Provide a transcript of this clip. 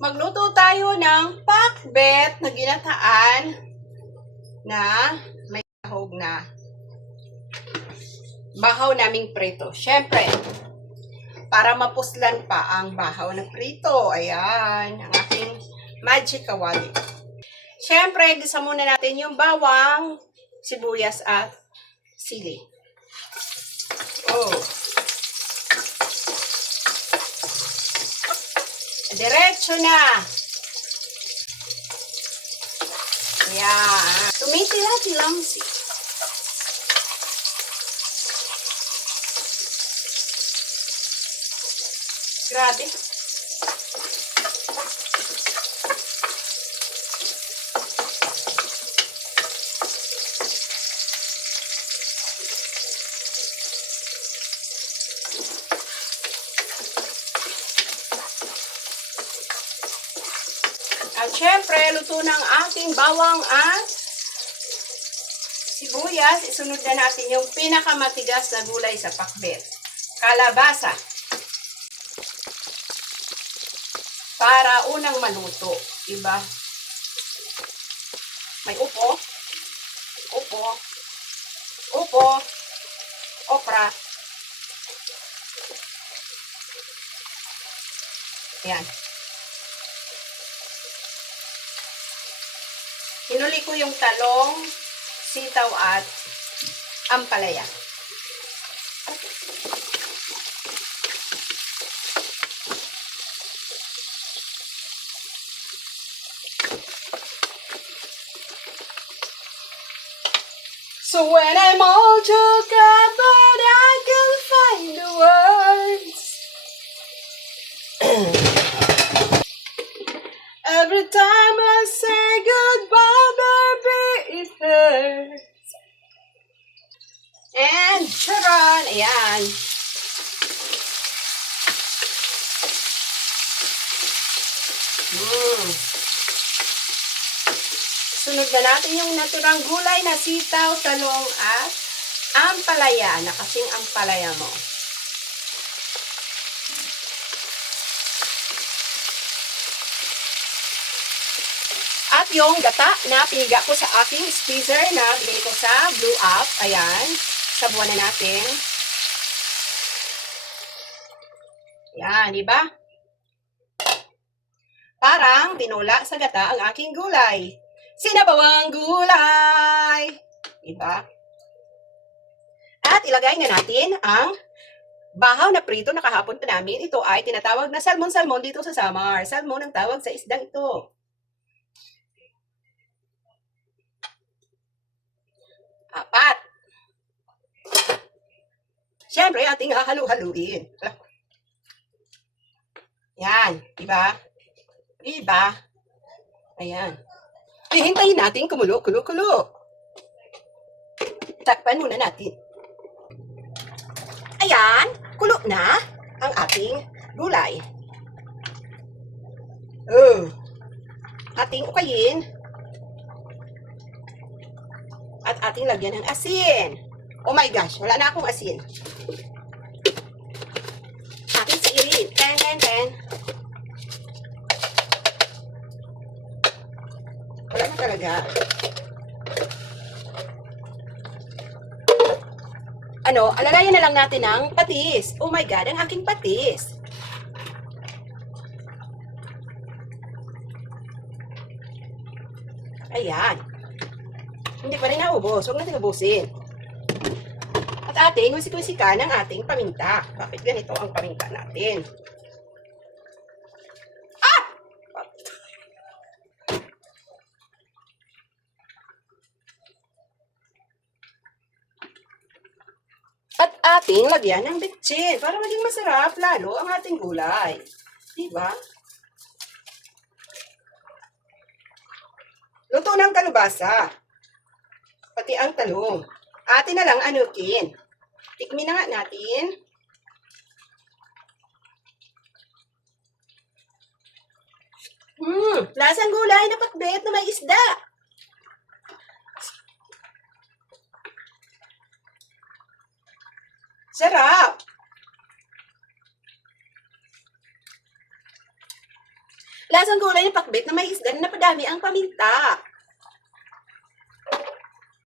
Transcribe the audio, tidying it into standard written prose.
Magluto tayo ng pakbet na ginataan na may sahog na bahaw naming prito. Siyempre, para mapuslan pa ang bahaw na prito. Ayan, ang aking magic kawali. Siyempre, gisa muna natin yung bawang, sibuyas at sili. Oh. Diretso na. Ayan. Tumitila-tilang si. Grabe. At syempre, luto ng ating bawang at sibuyas. Isunod na natin yung pinakamatigas na gulay sa pakbet. Kalabasa. Para unang maluto. Diba? May upo. Upo. Upo. Okra. Ayan. Hinuli ko yung talong, sitaw at ampalaya. So when I'm all together, I can find the words. Every time I say goodbye, baby, it hurts. And charan, ayan. Sunod na natin yung naturang gulay na sitaw, talong at ampalaya na kasing ampalaya mo. At yung gata na piniga ko sa aking squeezer na binili ko sa Blue Up. Ayan. Sabuan na natin. Ayan, di ba? Parang tinula sa gata ang aking gulay. Sinabawang gulay. Diba? At ilagay na natin ang bahaw na prito na kahapon pa namin. Ito ay tinatawag na salmon-salmon dito sa Samar. Salmon ang tawag sa isdang ito. Apat. Siyempre, ating hahalu-haluin. Yan. Diba? Diba? Ayan. Hihintayin natin kumulo. Takpan muna natin. Ayan. Kulo na ang ating gulay. Oh. Ating ukayin. At ating lagyan ng asin. Oh my gosh, wala na akong asin. Ating siirin. Ten. Wala na talaga. Alalayan na lang natin ng patis. Oh my God, ang aking patis. Ayan. Hindi pa rin naubos. Huwag natin ubusin. At ating wisik-wisika ng ating paminta. Bakit ganito ang paminta natin? At ating lagyan ng bitchin para maging masarap lalo ang ating gulay. Diba? Luto ng kalubasa. Pati ang talong. Atin na lang anukin. Tikmin na nga natin. Lasang gulay na pakbet na may isda. Sarap! Lasang gulay na pakbet na may isda na napadami ang paminta.